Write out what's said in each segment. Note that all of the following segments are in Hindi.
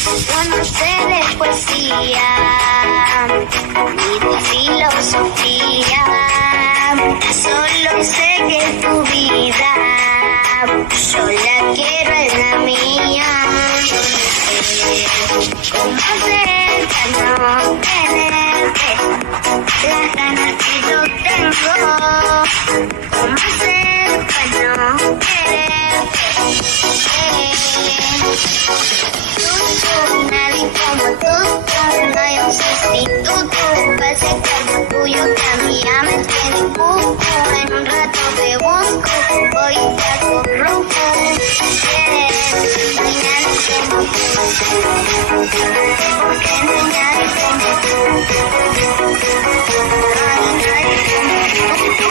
Yo no sé de poesía ni de filosofía, solo sé que tu vida yo la quiero en la mía. Yo no sé cómo hacer para no tenerte las ganas que yo tengo. ¿Cómo hacer para no quererte? Nadie como tú, no hay un sustituto. Pase como tuyo que a mí ya me tiene cuco. En un rato te busco, voy y te acurruco. No hay nadie como tú, porque no hay nadie como tú. No hay nadie como tú.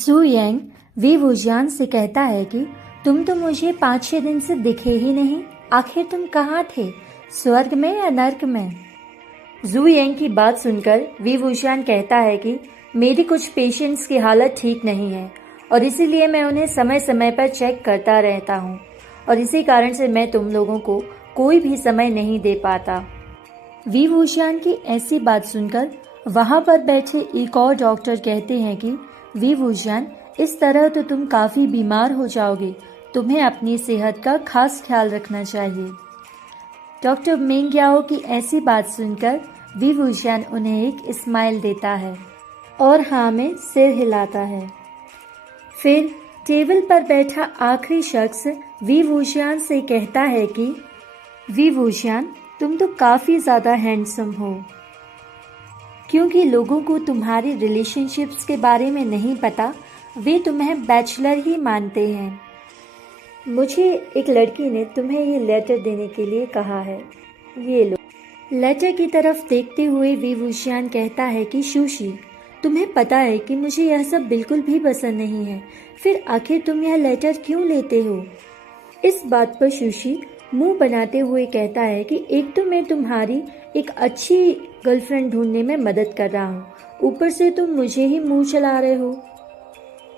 जू यांग वी वुजियान से कहता है कि तुम तो मुझे 5-6 दिन से दिखे ही नहीं, आखिर तुम कहाँ थे, स्वर्ग में या नर्क में। जू यांग की बात सुनकर वी वुजियान कहता है कि मेरी कुछ पेशेंट्स की हालत ठीक नहीं है और इसीलिए मैं उन्हें समय समय पर चेक करता रहता हूँ और इसी कारण से मैं तुम लोगों को कोई भी समय नहीं दे पाता। वी वुजियान की ऐसी बात सुनकर वहाँ पर बैठे एक और डॉक्टर कहते हैं कि वी वुजियान, इस तरह तो तुम काफ़ी बीमार हो जाओगे, तुम्हें अपनी सेहत का खास ख्याल रखना चाहिए। डॉक्टर मेंग याओ की ऐसी बात सुनकर वी वुजियान उन्हें एक स्माइल देता है और हाँ में सिर हिलाता है। फिर टेबल पर बैठा आखिरी शख्स वी वुजियान से कहता है कि वी वुजियान, तुम तो काफ़ी ज़्यादा हैंडसम हो। क्योंकि लोगों को तुम्हारी रिलेशनशिप्स के बारे में नहीं पता, वे तुम्हें बैचलर ही मानते हैं। मुझे एक लड़की ने तुम्हें ये लेटर देने के लिए कहा है, ये लो। लेटर की तरफ देखते हुए वी वुजियान कहता है कि शूशी, तुम्हें पता है कि मुझे यह सब बिल्कुल भी पसंद नहीं है, फिर आखिर तुम यह लेटर क्यों लेते हो। इस बात पर शूशी मुंह बनाते हुए कहता है कि एक तो मैं तुम्हारी एक अच्छी गर्लफ्रेंड ढूंढने में मदद कर रहा हूँ, ऊपर से तुम मुझे ही मुंह चला रहे हो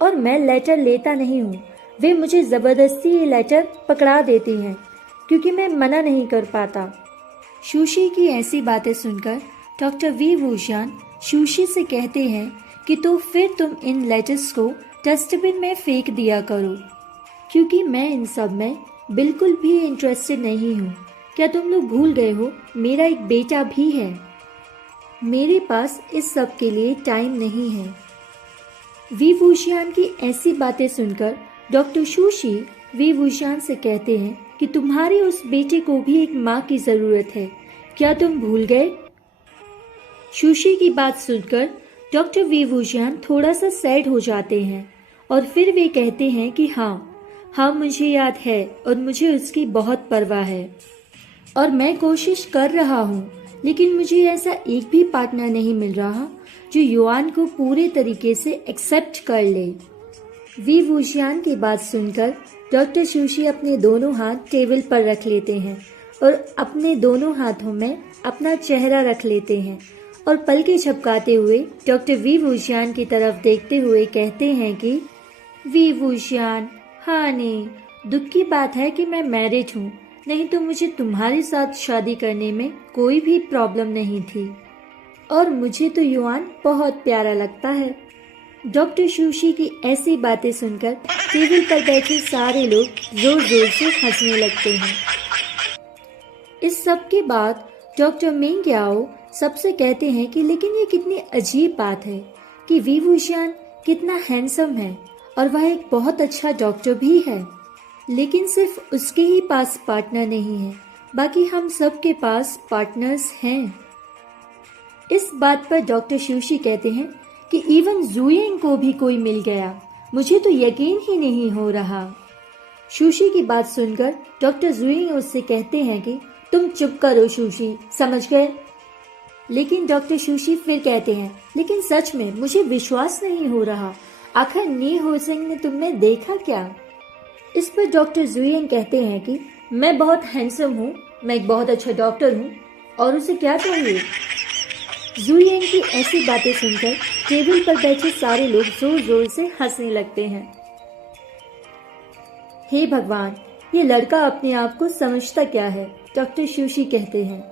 और मैं लेटर लेता नहीं हूँ। वे मुझे ज़बरदस्ती ये लेटर पकड़ा देती हैं क्योंकि मैं मना नहीं कर पाता। शूशी की ऐसी बातें सुनकर डॉक्टर वी वुजियान शूशी से कहते हैं कि तो फिर तुम इन लेटर्स को डस्टबिन में फेंक दिया करो, क्योंकि मैं इन सब में बिल्कुल भी इंटरेस्टेड नहीं हूँ। क्या तुम लोग भूल गए हो, मेरा एक बेटा भी है। मेरे पास इस सब के लिए टाइम नहीं है। वी वुजियान की ऐसी बातें सुनकर डॉक्टर शूशी वी वुजियान से कहते हैं कि तुम्हारे उस बेटे को भी एक माँ की ज़रूरत है, क्या तुम भूल गए। शूशी की बात सुनकर डॉक्टर वी वुजियान थोड़ा सा सैड हो जाते हैं और फिर वे कहते हैं कि हाँ मुझे याद है और मुझे उसकी बहुत परवाह है और मैं कोशिश कर रहा हूँ, लेकिन मुझे ऐसा एक भी पार्टनर नहीं मिल रहा जो युआन को पूरे तरीके से एक्सेप्ट कर ले। वी वुजियान की बात सुनकर डॉक्टर शूशी अपने दोनों हाथ टेबल पर रख लेते हैं और अपने दोनों हाथों में अपना चेहरा रख लेते हैं और पलकें झपकाते हुए डॉक्टर वी वुजियान की तरफ देखते हुए कहते हैं कि वी वुजियान, हानी, दुख की बात है कि मैं मैरिड हूँ, नहीं तो मुझे तुम्हारे साथ शादी करने में कोई भी प्रॉब्लम नहीं थी और मुझे तो युआन बहुत प्यारा लगता है। डॉक्टर शूशी की ऐसी बातें सुनकर टेबल पर बैठे सारे लोग जोर जोर से हंसने लगते हैं। इस सब के बाद डॉक्टर मेंग याओ सबसे कहते हैं कि लेकिन ये कितनी अजीब बात है कि वी वुजियान कितना हैंडसम है और वह एक बहुत अच्छा डॉक्टर भी है, लेकिन सिर्फ उसके ही पास पार्टनर नहीं है, बाकी हम सब के पास पार्टनर्स हैं। इस बात पर डॉक्टर शूशी कहते हैं कि इवन जू यांग को भी कोई मिल गया, मुझे तो यकीन ही नहीं हो रहा। शूशी की बात सुनकर डॉक्टर जू यांग उससे कहते हैं कि तुम चुप करो शूशी, समझ गए। लेकिन डॉक्टर सुशी फिर कहते हैं, लेकिन सच में मुझे विश्वास नहीं हो रहा। आखिर नी हो सिंह ने तुमने देखा क्या? इस पर डॉक्टर जुयेंग कहते हैं कि मैं बहुत हैंडसम हूँ, मैं एक बहुत अच्छा डॉक्टर हूँ, और उसे क्या चाहिए? जुयेंग की ऐसी बातें सुनकर टेबल पर बैठे सारे लोग जोर जोर से हंसने लगते हैं। हे भगवान, ये लड़का अपने आप को समझता क्या है, डॉक्टर सुशी कहते हैं।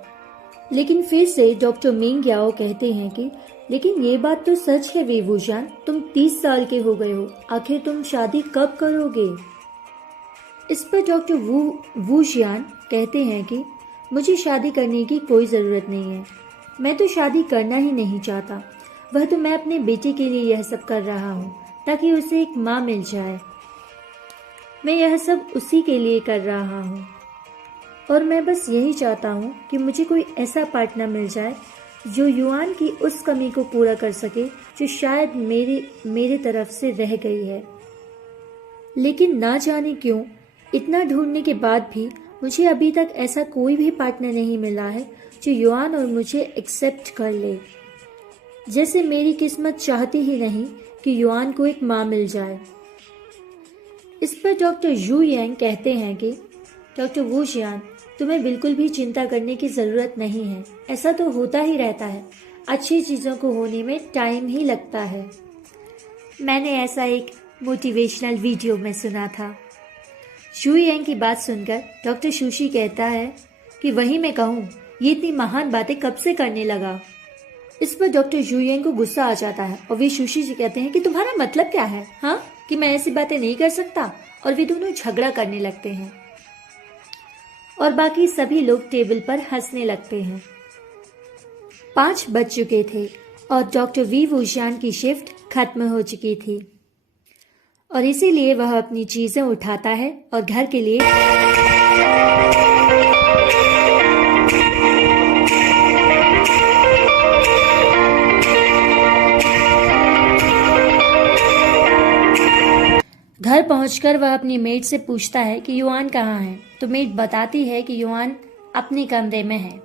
लेकिन फिर से डॉक्टर मिंग याओ कहते हैं कि लेकिन ये बात तो सच है वी वुशियान, तुम 30 साल के हो गए हो, आखिर तुम शादी कब करोगे? इस पर डॉक्टर वुशियान कहते हैं कि मुझे शादी करने की कोई ज़रूरत नहीं है, मैं तो शादी करना ही नहीं चाहता। वह तो मैं अपने बेटे के लिए यह सब कर रहा हूँ ताकि उसे एक माँ मिल जाए। मैं यह सब उसी के लिए कर रहा हूँ और मैं बस यही चाहता हूँ कि मुझे कोई ऐसा पार्टनर मिल जाए जो युआन की उस कमी को पूरा कर सके जो शायद मेरे तरफ से रह गई है। लेकिन ना जाने क्यों इतना ढूंढने के बाद भी मुझे अभी तक ऐसा कोई भी पार्टनर नहीं मिला है जो युआन और मुझे एक्सेप्ट कर ले। जैसे मेरी किस्मत चाहती ही नहीं कि युआन को एक माँ मिल जाए। इस पर डॉक्टर जुयेंग कहते हैं कि डॉक्टर वुशियान, तुम्हें बिल्कुल भी चिंता करने की ज़रूरत नहीं है, ऐसा तो होता ही रहता है, अच्छी चीज़ों को होने में टाइम ही लगता है। मैंने ऐसा एक मोटिवेशनल वीडियो में सुना था। जुयेंग की बात सुनकर डॉक्टर सुशी कहता है कि वही मैं कहूँ, ये इतनी महान बातें कब से करने लगा? इस पर डॉक्टर जुयेंग को गुस्सा आ जाता है और वे सुशी से कहते हैं कि तुम्हारा मतलब क्या है, हाँ, कि मैं ऐसी बातें नहीं कर सकता? और वे दोनों झगड़ा करने लगते हैं और बाकी सभी लोग टेबल पर हंसने लगते हैं। 5 बज चुके थे और डॉक्टर वी वुशियान की शिफ्ट खत्म हो चुकी थी और इसीलिए वह अपनी चीजें उठाता है और घर के लिए घर पहुंचकर वह अपनी मेड से पूछता है कि युआन कहाँ है, तो मेड बताती है कि युआन अपने कमरे में है।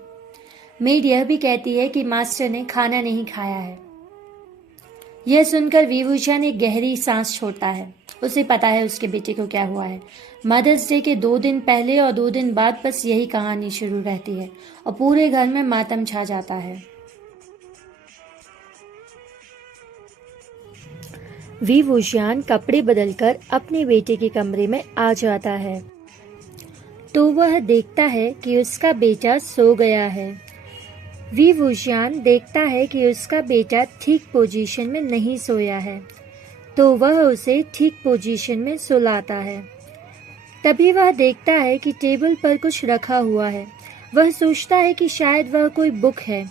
मेड यह भी कहती है कि मास्टर ने खाना नहीं खाया है। यह सुनकर वी वुशियान एक गहरी सांस छोड़ता है। उसे पता है उसके बेटे को क्या हुआ है। मदर्स डे के 2 दिन पहले और 2 दिन बाद बस यही कहानी शुरू रहती है और पूरे घर में मातम छा जाता है। वी वुशियान कपड़े बदलकर अपने बेटे के कमरे में आ जाता है तो वह देखता है कि उसका बेटा सो गया है। वी वुशियान देखता है कि उसका बेटा ठीक पोजीशन में नहीं सोया है तो वह उसे ठीक पोजीशन में सुलाता है। तभी वह देखता है कि टेबल पर कुछ रखा हुआ है। वह सोचता है कि शायद वह कोई बुक है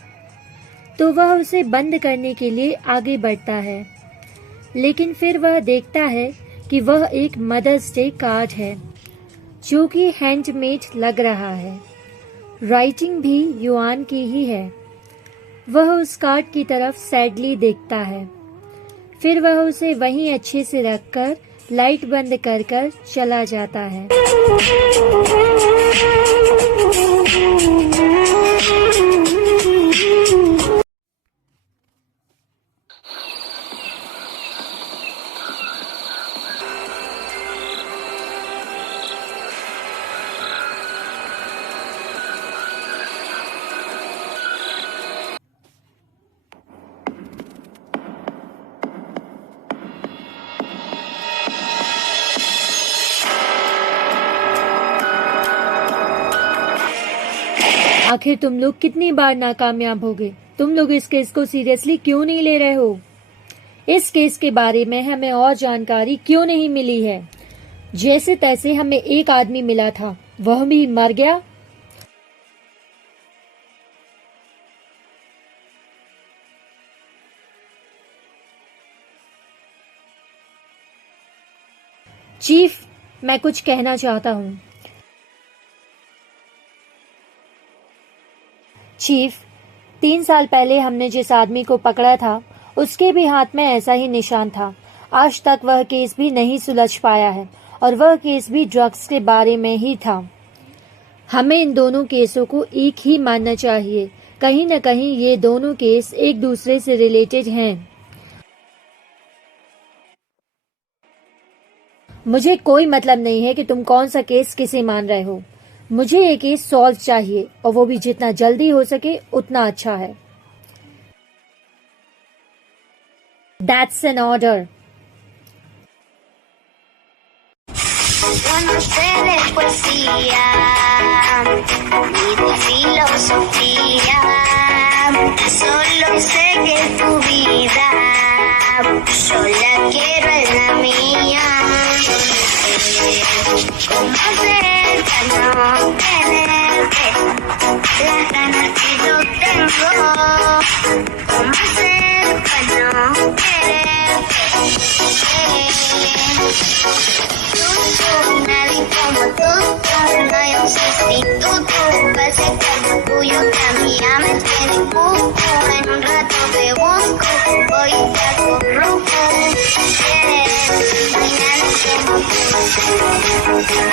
तो वह उसे बंद करने के लिए आगे बढ़ता है, लेकिन फिर वह देखता है कि वह एक मदर्स डे कार्ड है जो कि हैंडमेड लग रहा है। राइटिंग भी युआन की ही है। वह उस कार्ड की तरफ सैडली देखता है, फिर वह उसे वहीं अच्छे से रखकर लाइट बंद कर चला जाता है। आखिर तुम लोग कितनी बार नाकामयाब हो गए? तुम लोग इस केस को सीरियसली क्यों नहीं ले रहे हो? इस केस के बारे में हमें और जानकारी क्यों नहीं मिली है? जैसे तैसे हमें एक आदमी मिला था, वह भी मर गया। चीफ, मैं कुछ कहना चाहता हूँ। चीफ, 3 साल पहले हमने जिस आदमी को पकड़ा था उसके भी हाथ में ऐसा ही निशान था। आज तक वह केस भी नहीं सुलझ पाया है और वह केस भी ड्रग्स के बारे में ही था। हमें इन दोनों केसों को एक ही मानना चाहिए। कहीं न कहीं ये दोनों केस एक दूसरे से रिलेटेड हैं। मुझे कोई मतलब नहीं है कि तुम कौन सा केस किसे मान रहे हो। मुझे ये केस सॉल्व चाहिए और वो भी जितना जल्दी हो सके उतना अच्छा है। That's an order. Yo no sé de poesía ni de filosofía, solo sé que tu vida yo la quiero en la mía. Como hacer para no tenerte las ganas que yo tengo. Como hacer para no quererte. Nadie como tú, no hay un sustituto. Pase como tuyo que a mí ya me tiene cuco. En un rato te busco, voy y te acurruco. No hay nadie como tú.